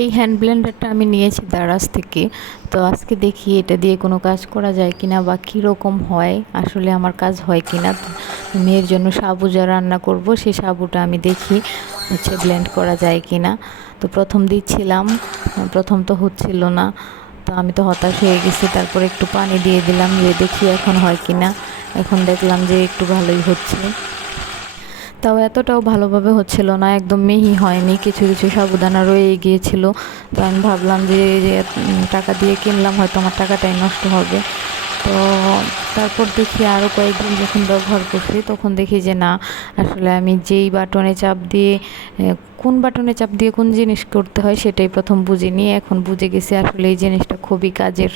এই হ্যান্ড ব্লেন্ডারটা আমি নিয়েছি দারাজ থেকে। তো আজকে দেখি এটা দিয়ে কোনো কাজ করা যায় কিনা বা কীরকম হয়, আসলে আমার কাজ হয় কিনা। তো মেয়ের জন্য সাবু যা রান্না করব সেই সাবুটা আমি দেখি ব্লেন্ড করা যায় কিনা। তো প্রথম দিচ্ছিলাম, প্রথম তো হচ্ছিল না। তো আমি তো হতাশ হয়ে গেছি, তারপরে একটু পানি দিয়ে দিলাম যে দেখি এখন হয় কিনা। এখন দেখলাম যে একটু ভালোই হচ্ছে, তাও এতটাও ভালোভাবে হচ্ছিল না, একদম মিহি হয়নি, কিছু কিছু সাবুদানা রয়ে গিয়েছিল। তো আমি ভাবলাম যে টাকা দিয়ে কিনলাম, হয়তো আমার টাকাটাই নষ্ট হবে। তো তারপর দেখি আরও কয়েকদিন যখন ব্যবহার করছি তখন দেখি যে না, আসলে আমি যেই বাটনে চাপ দিয়ে কোন বাটনে চাপ দিয়ে কোন জিনিস করতে হয় সেটাই প্রথম বুঝিনি, এখন বুঝে গেছি আসলে এই জিনিসটা খুবই কাজের।